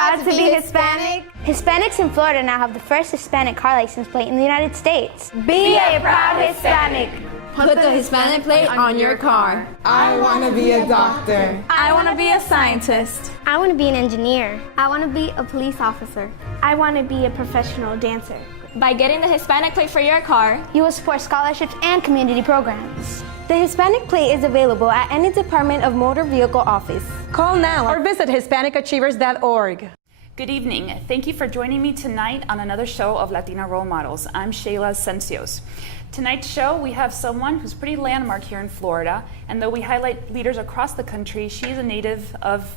proud to be Hispanic? Hispanics in Florida now have the first Hispanic car license plate in the United States. Be a proud Hispanic. Put the Hispanic plate on your car. I want to be a doctor. I want to be a scientist. I want to be an engineer. I want to be a police officer. I want to be a professional dancer. By getting the Hispanic plate for your car, you will support scholarships and community programs. The Hispanic plate is available at any Department of Motor Vehicle office. Call now or visit HispanicAchievers.org. Good evening. Thank you for joining me tonight on another show of Latina Role Models. I'm Shayla Sencios. Tonight's show, we have someone who's pretty landmark here in Florida, and though we highlight leaders across the country, she's a native of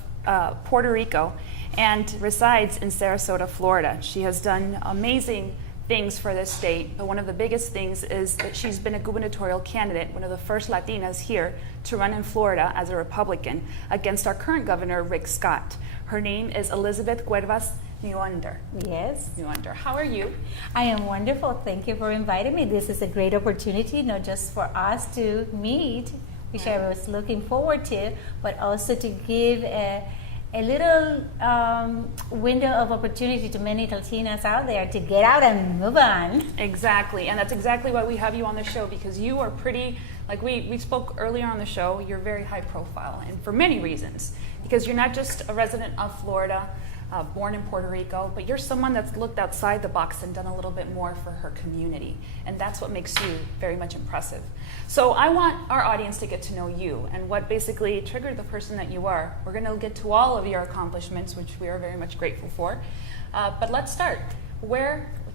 Puerto Rico and resides in Sarasota, Florida. She has done amazing things for this state, but one of the biggest things is that she's been a gubernatorial candidate, one of the first Latinas here to run in Florida as a Republican against our current governor, Rick Scott. Her name is Elizabeth Cuervas Neunder. Yes. Neunder. How are you? I am wonderful. Thank you for inviting me. This is a great opportunity, not just for us to meet, which I was looking forward to, but also to give a little window of opportunity to many Latinas out there to get out and move on. Exactly, and that's exactly why we have you on the show, because you are pretty, like we spoke earlier on the show, you're very high profile, and for many reasons, because you're not just a resident of Florida, born in Puerto Rico, but you're someone that's looked outside the box and done a little bit more for her community, and that's what makes you very much impressive. So I want our audience to get to know you and what basically triggered the person that you are. We're going to get to all of your accomplishments, which we are very much grateful for, but let's start.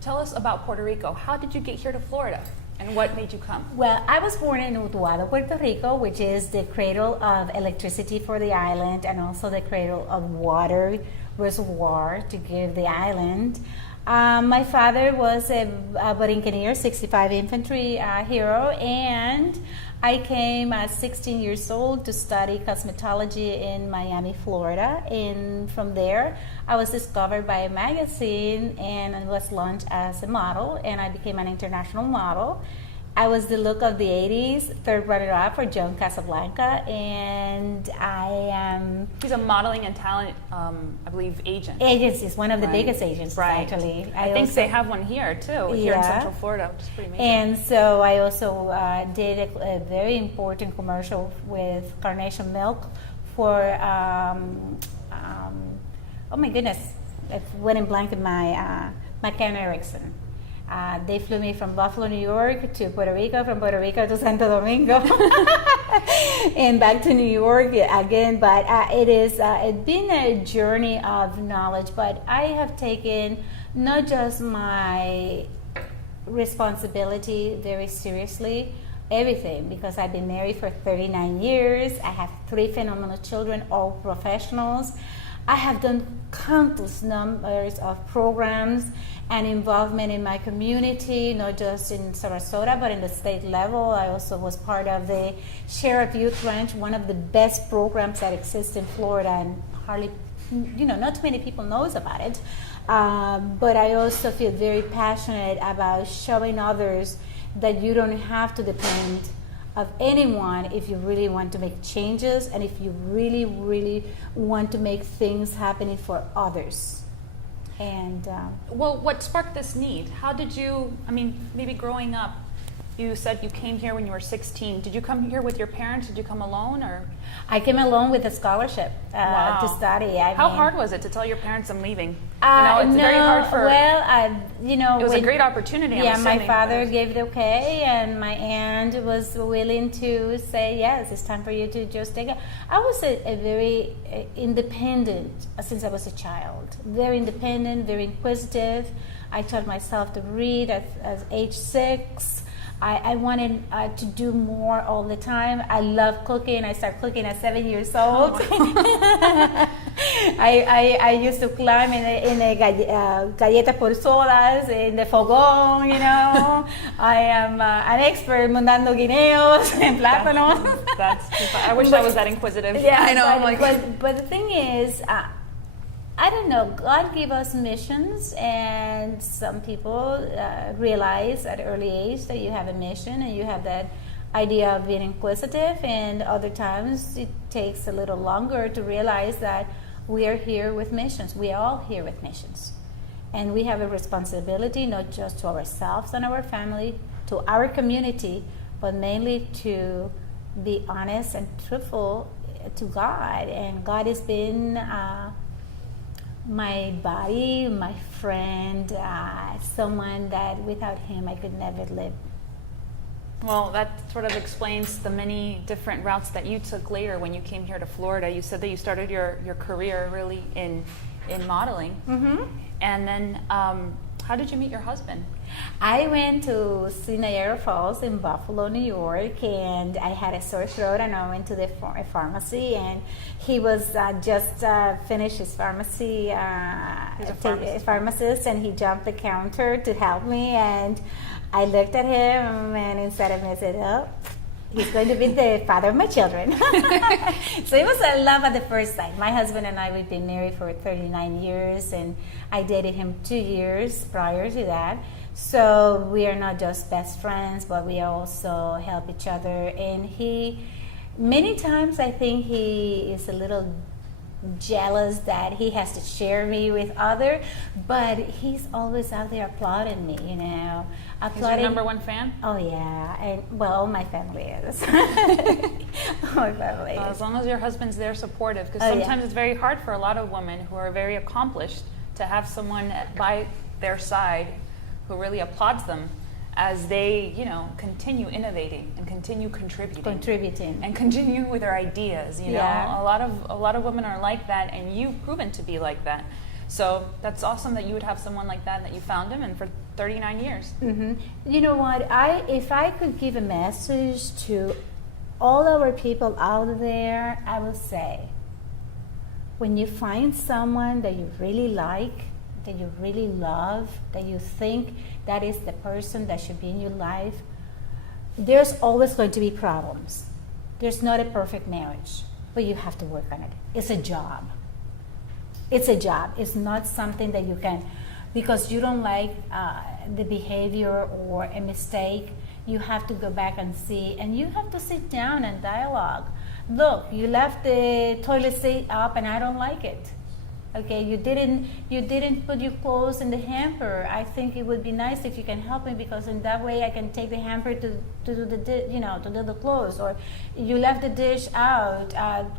Tell us about Puerto Rico. How did you get here to Florida? And what made you come? Well, I was born in Utuado, Puerto Rico, which is the cradle of electricity for the island and also the cradle of water reservoir to give the island. My father was a Borinquenier 65 infantry hero, and I came at 16 years old to study cosmetology in Miami, Florida. And from there, I was discovered by a magazine and I was launched as a model, and I became an international model. I was the look of the 80s, third runner-up for Joan Casablanca, and I am... She's a modeling and talent, I believe, agent. Agencies, one of the biggest agencies, actually. I think they have one here, too, here in Central Florida, which is pretty amazing. And so I also did a very important commercial with Carnation Milk for, oh my goodness, it went in blank in my McCann Erickson. They flew me from Buffalo, New York to Puerto Rico, from Puerto Rico to Santo Domingo, and back to New York again. But it's been a journey of knowledge, but I have taken not just my responsibility very seriously, everything, because I've been married for 39 years. I have 3 phenomenal children, all professionals. I have done countless numbers of programs and involvement in my community, not just in Sarasota, but in the state level. I also was part of the Sheriff Youth Ranch, one of the best programs that exists in Florida, and hardly, not too many people knows about it. But I also feel very passionate about showing others that you don't have to depend of anyone if you really want to make changes and if you really, really want to make things happening for others. And well, what sparked this need? How did you, maybe growing up, you said you came here when you were 16. Did you come here with your parents? Did you come alone, or? I came alone with a scholarship to study. How hard was it to tell your parents I'm leaving? It's very hard for. Well, it was a great opportunity. Yeah, my father gave the okay, and my aunt was willing to say yes. It's time for you to just take it. I was a very independent since I was a child. Very independent, very inquisitive. I taught myself to read at age 6. I wanted to do more all the time. I love cooking. I started cooking at 7 years old. Oh I used to climb in a galleta por sodas, in the fogón, I am an expert mundando guineos and plátanos. I wish I was that inquisitive. Yeah, I know. But the thing is, I don't know, God gave us missions, and some people realize at an early age that you have a mission and you have that idea of being inquisitive, and other times it takes a little longer to realize that we are here with missions. We are all here with missions. And we have a responsibility not just to ourselves and our family, to our community, but mainly to be honest and truthful to God. And God has been my buddy, my friend, someone that without him I could never live. Well, that sort of explains the many different routes that you took later when you came here to Florida. You said that you started your career really in modeling. Mm-hmm. And then how did you meet your husband? I went to see Niagara Falls in Buffalo, New York, and I had a sore throat, and I went to the pharmacy, and he was just finished his pharmacy, He's a pharmacist, and he jumped the counter to help me, and I looked at him, and instead of me, I said, oh, he's going to be the father of my children. So it was a love at the first sight. My husband and I, we've been married for 39 years, and I dated him 2 years prior to that. So we are not just best friends, but we also help each other. And he, many times I think he is a little jealous that he has to share me with others, but he's always out there applauding me, you know. He's your number one fan? Oh yeah, and well, my family is. My family is. As long as your husband's there supportive, because sometimes it's very hard for a lot of women who are very accomplished to have someone by their side who really applauds them as they, you know, continue innovating and continue contributing and continue with their ideas. You know, a lot of women are like that, and you've proven to be like that. So that's awesome that you would have someone like that, and that you found him, and for 39 years. Mm-hmm. You know what? If I could give a message to all our people out there, I would say, when you find someone that you really like, that you really love, that you think that is the person that should be in your life, there's always going to be problems. There's not a perfect marriage, but you have to work on it. It's a job. It's a job. It's not something that you can, because you don't like the behavior or a mistake, you have to go back and see, and you have to sit down and dialogue. Look, you left the toilet seat up and I don't like it. Okay, you didn't put your clothes in the hamper. I think it would be nice if you can help me, because in that way I can take the hamper to do the clothes. Or you left the dish out.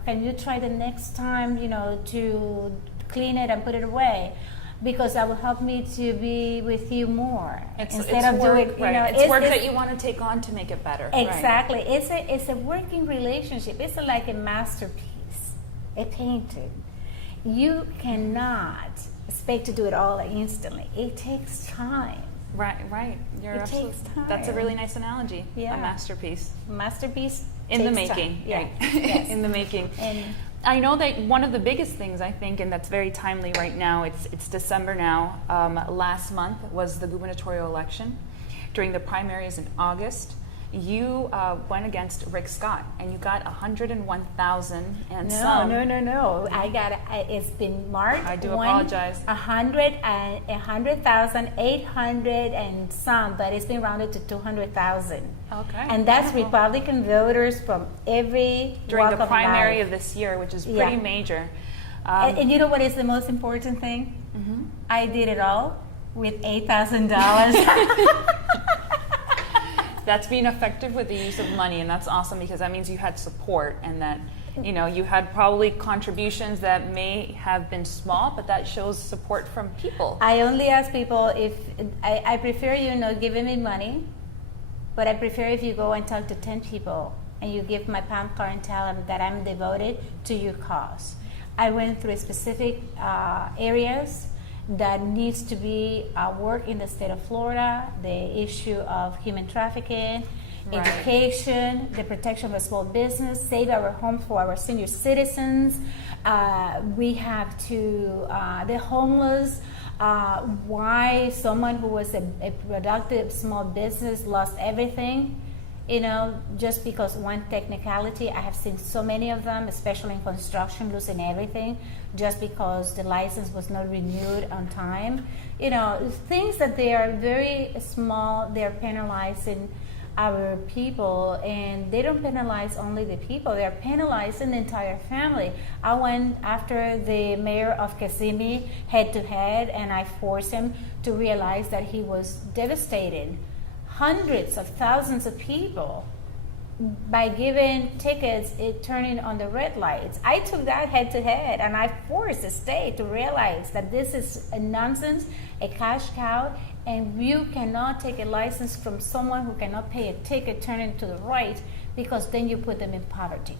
Can you try the next time, to clean it and put it away? Because that will help me to be with you more instead of work, doing. It's work that you want to take on to make it better. Exactly, right. It's a working relationship. It's like a masterpiece, a painting. You cannot expect to do it all instantly. It takes time. Right. It takes time. That's a really nice analogy. Yeah. A masterpiece. Masterpiece in the making. Time. Yeah. Right. Yes. In the making. And I know that one of the biggest things, I think, and that's very timely right now, it's December now. Last month was the gubernatorial election. During the primaries in August, you went against Rick Scott, and you got 101,000 and some. No. It's been marked. I do apologize. 100,800 and some, but it's been rounded to 200,000. Okay. And that's Republican voters from every during walk the of primary life. of this year, which is pretty major. And you know what is the most important thing? Mm-hmm. I did it all with $8,000. That's being effective with the use of money, and that's awesome, because that means you had support, and that you had probably contributions that may have been small, but that shows support from people. I only ask people if I prefer you not giving me money, but I prefer if you go and talk to 10 people and you give my palm card and tell them that I'm devoted to your cause. I went through specific areas that needs to be work in the state of Florida, the issue of human trafficking, education, the protection of small business, save our homes for our senior citizens. We have to, the homeless, why someone who was a productive small business lost everything. Just because one technicality. I have seen so many of them, especially in construction, losing everything just because the license was not renewed on time. Things that they are very small, they're penalizing our people, and they don't penalize only the people, they're penalizing the entire family. I went after the mayor of Kissimmee head to head, and I forced him to realize that he was devastated hundreds of thousands of people by giving tickets, turning on the red lights. I took that head to head, and I forced the state to realize that this is a nonsense, a cash cow, and you cannot take a license from someone who cannot pay a ticket, turn it to the right, because then you put them in poverty.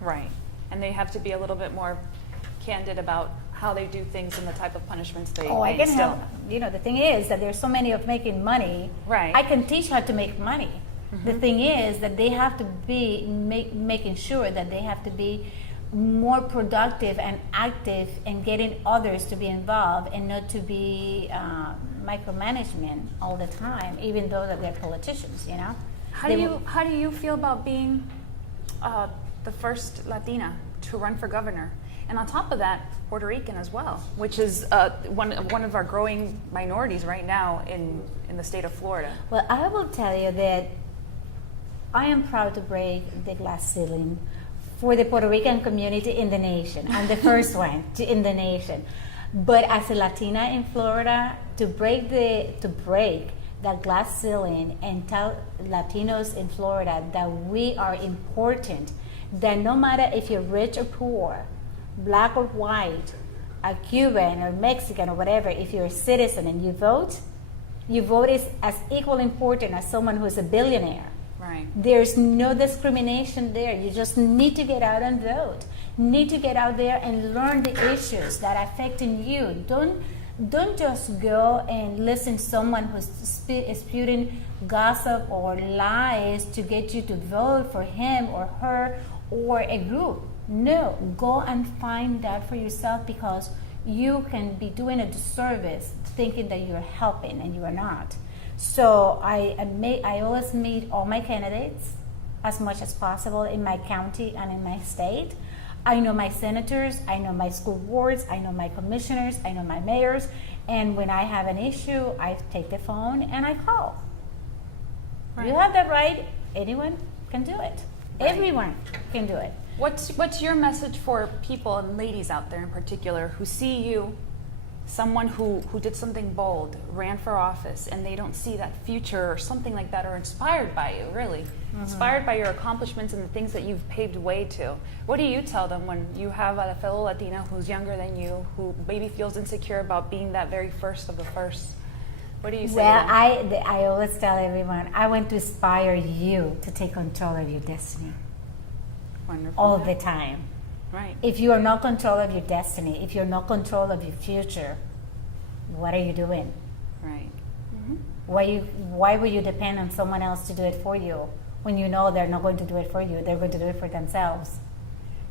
Right. And they have to be a little bit more candid about how they do things and the type of punishments they I can instill. help. You know, the thing is that there's so many of making money. Right. I can teach how to make money. The thing is that they have to be making sure that they have to be more productive and active in getting others to be involved, and not to be micromanagement all the time, even though that they're politicians, you know. How do you feel about being the first Latina to run for governor, and on top of that, Puerto Rican as well, which is one of our growing minorities right now in the state of Florida? Well, I will tell you that I am proud to break the glass ceiling for the Puerto Rican community in the nation. I'm the first one in the nation. But as a Latina in Florida, to break that glass ceiling and tell Latinos in Florida that we are important, that no matter if you're rich or poor, black or white, a Cuban or Mexican or whatever, if you're a citizen and you vote is as equally important as someone who's a billionaire. Right. There's no discrimination there. You just need to get out and vote. Need to get out there and learn the issues that are affecting you. Don't just go and listen to someone who's spewing gossip or lies to get you to vote for him or her or a group. No, go and find that for yourself, because you can be doing a disservice thinking that you're helping and you are not. So I always meet all my candidates as much as possible in my county and in my state. I know my senators, I know my school boards, I know my commissioners, I know my mayors, and when I have an issue, I take the phone and I call. Right. You have that right. Anyone can do it. Right. Everyone can do it. What's your message for people, and ladies out there in particular, who see you, someone who did something bold, ran for office, and they don't see that future or something like that, or inspired by you, really, inspired by your accomplishments and the things that you've paved way to? What do you tell them when you have a fellow Latina who's younger than you, who maybe feels insecure about being that very first of the first? What do you say? Well, I always tell everyone, I want to inspire you to take control of your destiny. Wonderful. All the time. Right. If you are not control of your destiny, if you're not control of your future, what are you doing? Right. Why would you depend on someone else to do it for you when you know they're not going to do it for you? They're going to do it for themselves.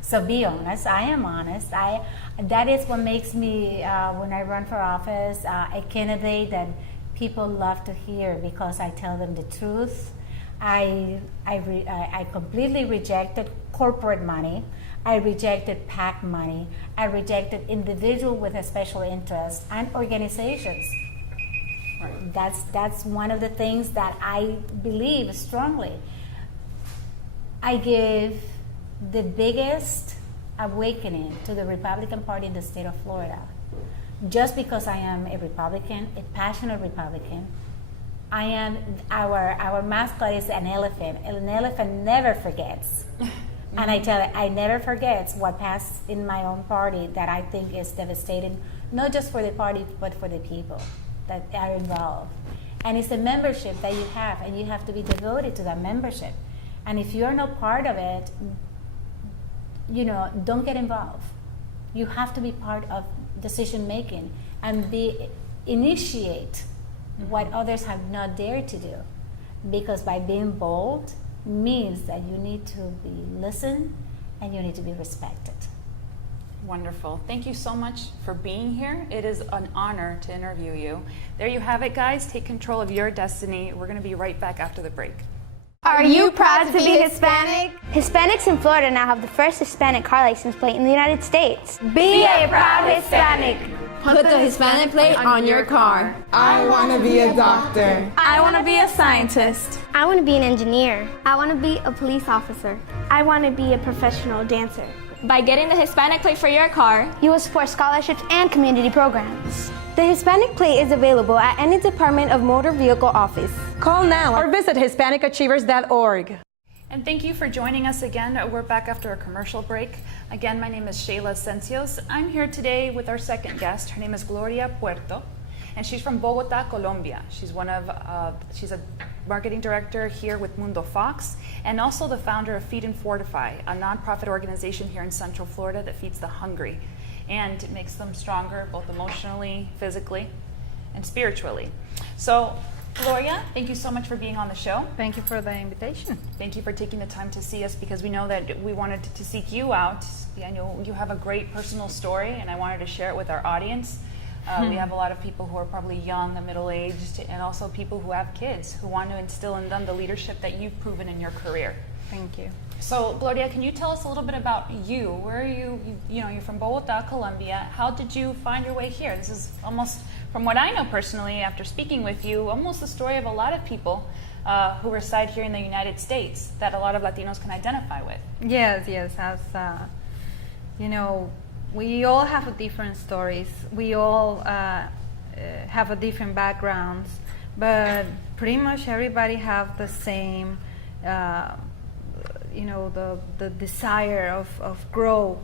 So be honest. I am honest. That is what makes me, when I run for office, a candidate that people love to hear, because I tell them the truth. I completely rejected corporate money. I rejected PAC money. I rejected individual with a special interest and organizations. Right. That's one of the things that I believe strongly. I give the biggest awakening to the Republican Party in the state of Florida. Just because I am a Republican, a passionate Republican, our mascot is an elephant. An elephant never forgets. And I tell you, I never forget what passed in my own party that I think is devastating, not just for the party, but for the people that are involved. And it's a membership that you have, and you have to be devoted to that membership. And if you're not part of it, don't get involved. You have to be part of decision making and initiate what others have not dared to do. Because by being bold means that you need to be listened and you need to be respected. Wonderful. Thank you so much for being here. It is an honor to interview you. There you have it, guys. Take control of your destiny. We're going to be right back after the break. Are you proud to be Hispanic? Hispanics in Florida now have the first Hispanic car license plate in the United States. Be a proud Hispanic. Put the Hispanic plate on your car. I want to be a doctor. I want to be a scientist. I want to be an engineer. I want to be a police officer. I want to be a professional dancer. By getting the Hispanic plate for your car, You will support scholarships and community programs. The Hispanic plate is available at any Department of Motor Vehicle office. Call now or visit HispanicAchievers.org. And thank you for joining us again. We're back after a commercial break. Again, my name is Shayla Cencios. I'm here today with our second guest. Her name is Gloria Puerto, and she's from Bogota, Colombia. She's she's a marketing director here with Mundo Fox, and also the founder of Feed and Fortify, a nonprofit organization here in Central Florida that feeds the hungry and makes them stronger, both emotionally, physically, and spiritually. So, Gloria, thank you so much for being on the show. Thank you for the invitation. Thank you for taking the time to see us, because we know that we wanted to seek you out. I know you have a great personal story, and I wanted to share it with our audience. We have a lot of people who are probably young and middle-aged, and also people who have kids who want to instill in them the leadership that you've proven in your career. Thank you. So, Gloria, can you tell us a little bit about you? Where are you? You know, you're from Bogota, Colombia. How did you find your way here? This is almost, from what I know personally, after speaking with you, almost the story of a lot of people who reside here in the United States that a lot of Latinos can identify with. Yes, as you know, we all have different stories. We all have a different backgrounds, but pretty much everybody have the same, you know, the desire of grow.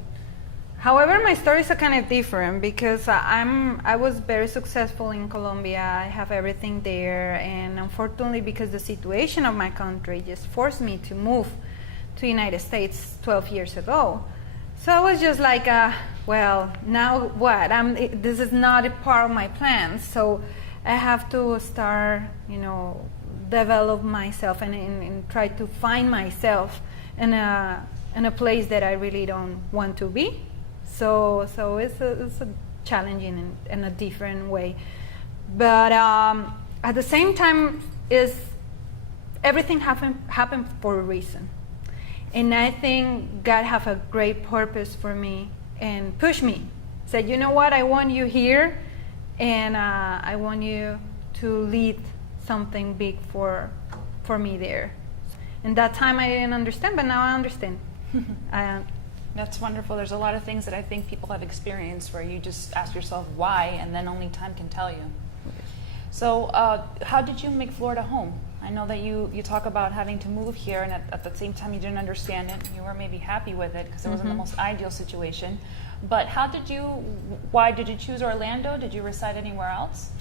However, my stories are kind of different because I was very successful in Colombia. I have everything there, and unfortunately, because the situation of my country just forced me to move to the United States 12 years ago. So I was just like, well, now what? This is not a part of my plans. So I have to start, you know, develop myself and try to find myself in a place that I really don't want to be. So it's a challenging in a different way. But at the same time, everything happened for a reason. And I think God have a great purpose for me and push me. Said, you know what, I want you here, and I want you to lead something big for me there. And that time I didn't understand, but now I understand. That's wonderful. There's a lot of things that I think people have experienced where you just ask yourself why, and then only time can tell you. So how did you make Florida home? I know that you talk about having to move here, and at the same time you didn't understand it. You weren't maybe happy with it because it wasn't the most ideal situation. But why did you choose Orlando? Did you reside anywhere else?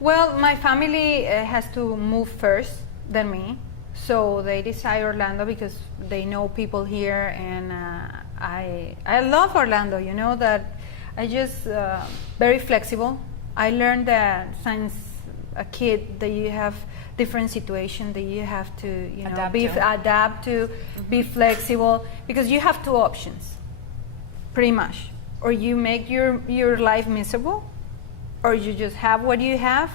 Well, my family has to move first than me. So they decide Orlando because they know people here, and I love Orlando. You know that I just very flexible. I learned that since a kid that you have different situations that you have to, you know, adapt to, be flexible, because you have two options, pretty much. Or you make your life miserable, or you just have what you have.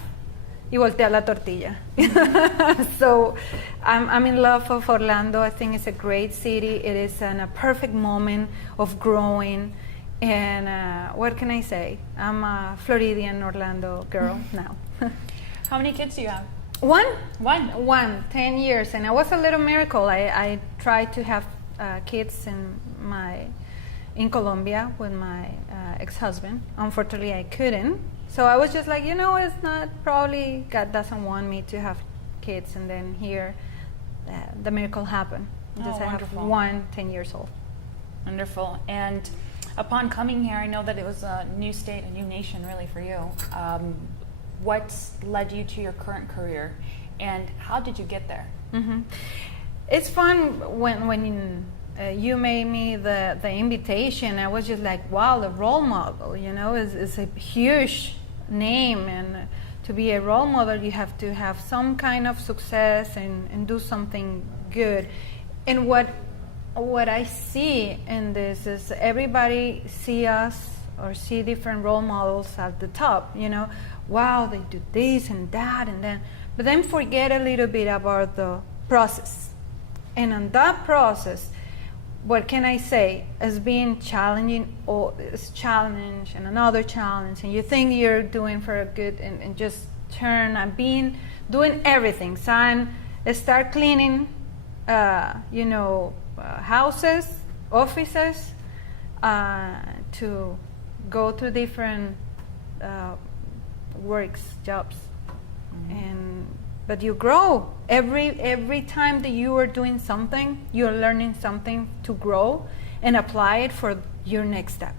Y voltea la tortilla. So I'm in love with Orlando. I think it's a great city. It is a perfect moment of growing. And what can I say? I'm a Floridian Orlando girl now. How many kids do you have? One, 10 years. And it was a little miracle. I tried to have kids in Colombia with my ex-husband. Unfortunately, I couldn't. So I was just like, you know, it's not, probably God doesn't want me to have kids. And then here, the miracle happened. Just I have one 10 years old. Wonderful. And upon coming here, I know that it was a new state, a new nation really for you. What led you to your current career, and how did you get there? It's fun when you made me the invitation. I was just like, wow, the role model, you know, is a huge name, and to be a role model you have to have some kind of success and do something good. And what I see in this is everybody see us or see different role models at the top, you know, wow, they do this and that and then, but then forget a little bit about the process. And on that process, what can I say, is being challenging, or it's challenge and another challenge, and you think you're doing for a good, and just turn and doing everything, sign start cleaning, houses, offices, to go to different works, jobs, but you grow every time that you are doing something. You're learning something to grow and apply it for your next step,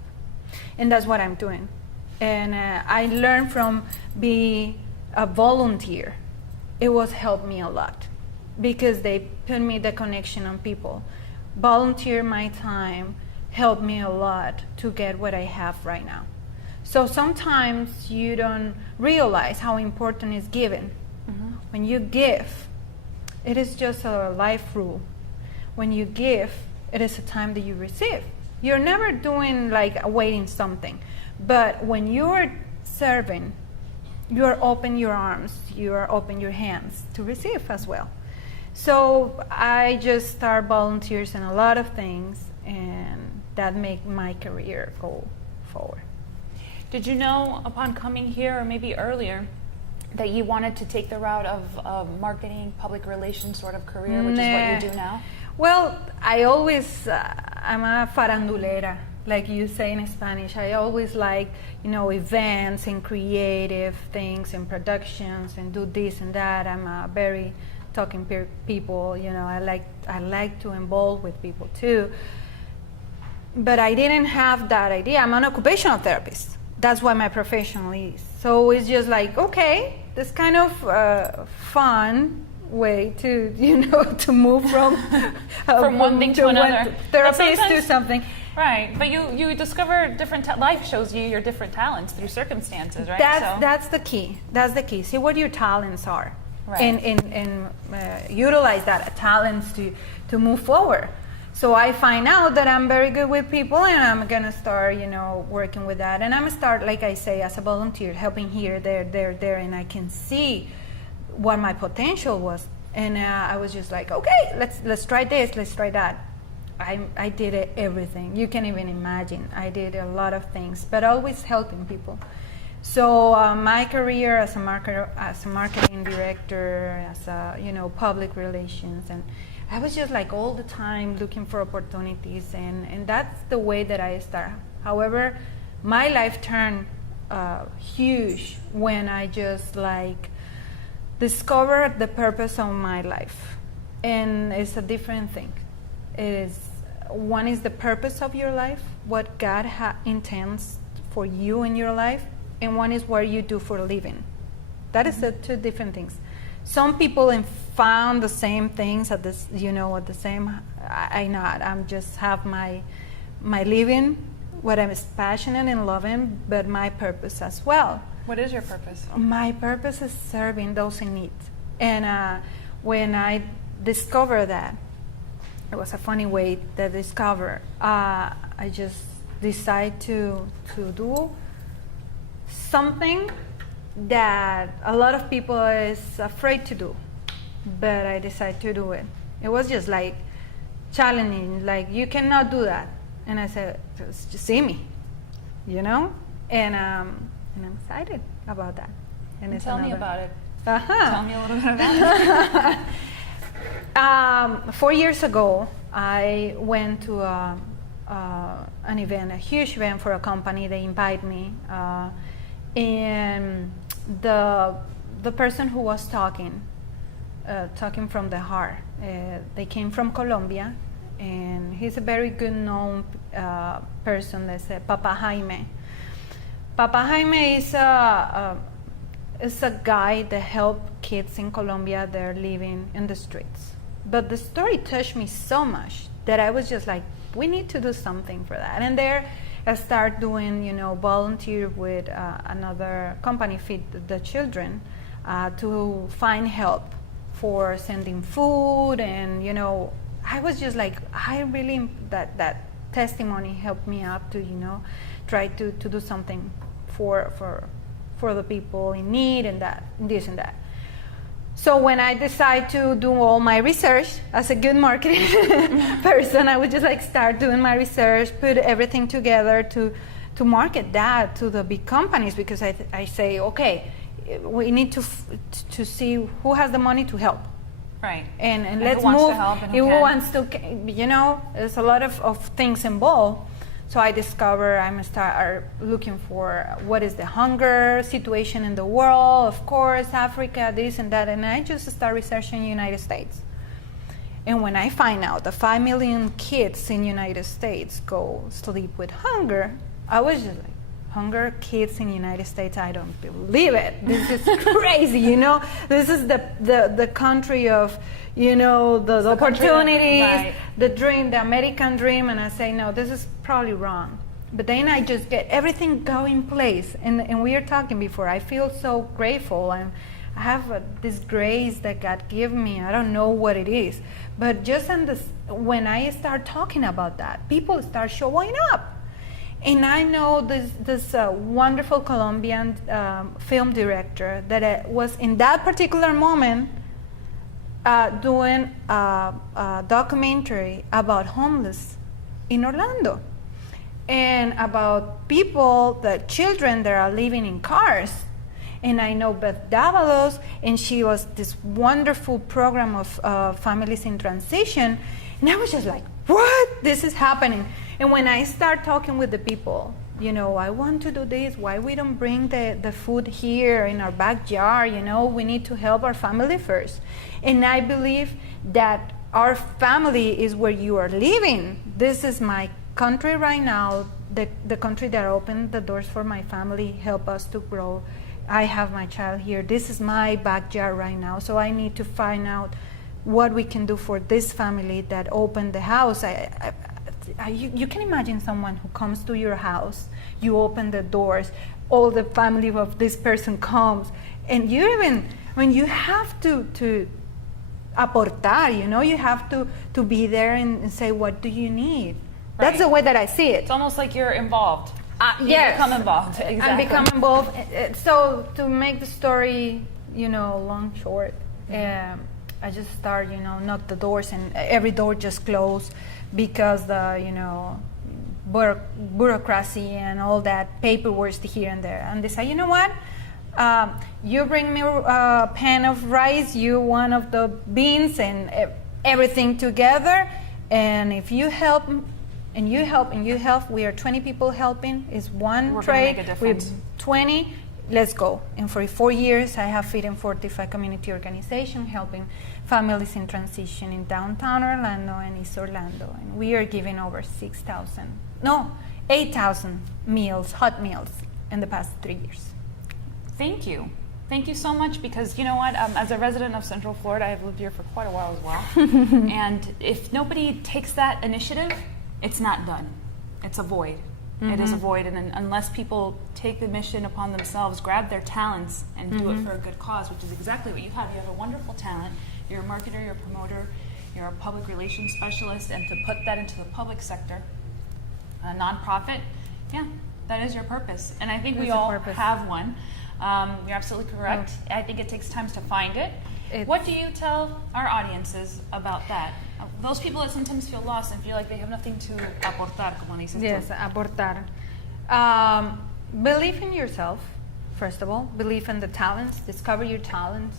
and that's what I'm doing. And I learned from being a volunteer. It was helped me a lot because they put me the connection on people. Volunteer my time helped me a lot to get what I have right now. So sometimes you don't realize how important is giving. When you give, it is just a life rule. When you give, it is a time that you receive. You're never doing like awaiting something, but when you're serving, you are open your arms, you are open your hands to receive as well. So I just start volunteers in a lot of things, and that make my career go forward. Did you know upon coming here, or maybe earlier, that you wanted to take the route of marketing, public relations sort of career, which is what you do now? Well, I always, I'm a farandulera, like you say in Spanish. I always like, events and creative things and productions and do this and that. I'm a very talking people, I like to involve with people too. But I didn't have that idea. I'm an occupational therapist. That's what my profession is. So it's just like, okay, this kind of fun way to, to move from from one thing to another. Therapist to something. Right, but you discover different, life shows you your different talents through circumstances, right? That's the key. That's the key. See what your talents are. Right. And utilize that talents to move forward. So I find out that I'm very good with people, and I'm gonna start, working with that. And I'm gonna start, like I say, as a volunteer, helping here, there, and I can see what my potential was. And I was just like, okay, let's try this, let's try that. I did everything. You can't even imagine. I did a lot of things, but always helping people. So my career as a marketing director, as a public relations, and I was just like all the time looking for opportunities, and that's the way that I started. However, my life turned huge when I just like discovered the purpose of my life, and it's a different thing. One is the purpose of your life, what God intends for you in your life, and one is what you do for a living. That is the two different things. Some people found the same things at this, at the same. I not. I'm just have my living, what I'm passionate and loving, but my purpose as well. What is your purpose? My purpose is serving those in need. And when I discovered that, it was a funny way to discover. I just decided to do something that a lot of people is afraid to do, but I decided to do it. It was just like challenging, like you cannot do that, and I said, just see me, and I'm excited about that. And tell me about it. Uh-huh. Tell me a little bit about it. 4 years ago, I went to an event, a huge event for a company. They invited me, and the person who was talking from the heart, they came from Colombia, and he's a very good known person. Let's say Papa Jaime. Papa Jaime is a guy that helps kids in Colombia that are living in the streets. But the story touched me so much that I was just like, we need to do something for that. And there I started doing, volunteer with another company, Feed the Children, to find help for sending food. And, I was just like, that testimony helped me up to, try to do something for the people in need and that, and this and that. So when I decided to do all my research as a good marketing person, I would just like start doing my research, put everything together to market that to the big companies, because I say, okay, we need to see who has the money to help. Right. And who let's wants to move. help and who Who can. wants to, there's a lot of things involved. So I discover I'm start looking for what is the hunger situation in the world, of course, Africa, this and that, and I just start researching United States. And when I find out that 5 million kids in United States go sleep with hunger, I was just like, hunger kids in United States, I don't believe it. This is crazy, This is the country of, the opportunities, right. the dream, the American dream, and I say, no, this is probably wrong. But then I just get everything go in place. And we were talking before, I feel so grateful. I have this grace that God gave me. I don't know what it is. But just when I start talking about that, people start showing up. And I know this wonderful Colombian film director that was in that particular moment doing a documentary about homeless in Orlando and about children that are living in cars. And I know Beth Davalos, and she was this wonderful program of families in transition. And I was just like, what? This is happening. And when I start talking with the people, I want to do this, why we don't bring the food here in our backyard, we need to help our family first. And I believe that our family is where you are living. This is my country right now, the country that opened the doors for my family, help us to grow. I have my child here. This is my backyard right now, so I need to find out what we can do for this family that opened the house. You can imagine someone who comes to your house, you open the doors, all the family of this person comes, and you have to aportar, you have to be there and say, what do you need? Right. That's the way that I see it. It's almost like you're involved. Yes. Become involved. Exactly. And become involved. So to make the story, long short, I just start, knock the doors, and every door just closed because the, bureaucracy and all that paperwork here and there. And they say, you know what? You bring me a pan of rice, you one of the beans, and everything together. And if you help, and you help, we are 20 people helping. It's one We're tray gonna make a difference. with 20. Let's go. And for 4 years, I have Feed and Fortify community organization helping families in transition in downtown Orlando and East Orlando. And we are giving over 8,000 meals, hot meals, in the past 3 years. Thank you. Thank you so much, because you know what? As a resident of Central Florida, I've lived here for quite a while as well. And if nobody takes that initiative, it's not done. It's a void. It is a void, and unless people take the mission upon themselves, grab their talents, and do it for a good cause, which is exactly what you have. You have a wonderful talent. You're a marketer, you're a promoter, you're a public relations specialist, and to put that into the public sector, a nonprofit, yeah, that is your purpose. And I think we all have one. You're absolutely correct. I think it takes time to find it. What do you tell our audiences about that? Those people that sometimes feel lost and feel like they have nothing to aportar, como dices tú. Yes, aportar. Believe in yourself, first of all. Believe in the talents. Discover your talents.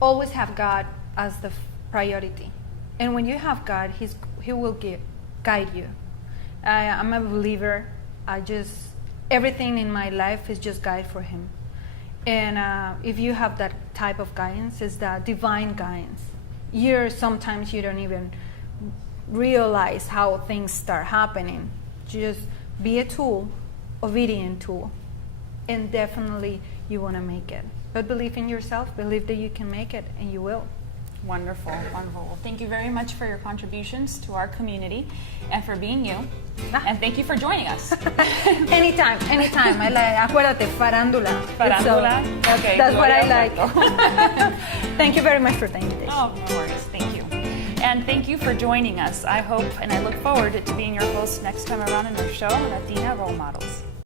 Always have God as the priority. And when you have God, He will guide you. I'm a believer. Everything in my life is just guide for Him. And if you have that type of guidance, it's the divine guidance. Sometimes you don't even realize how things start happening. Just be a tool, obedient tool, and definitely you want to make it. But believe in yourself, believe that you can make it, and you will. Wonderful, wonderful. Well, thank you very much for your contributions to our community and for being you. And thank you for joining us. Anytime. Acuérdate, farándula. Farándula? Okay. That's what I like. Thank you very much for the invitation. Oh, no worries. Thank you. And thank you for joining us. I hope and I look forward to being your host next time around in our show, Latina Role Models.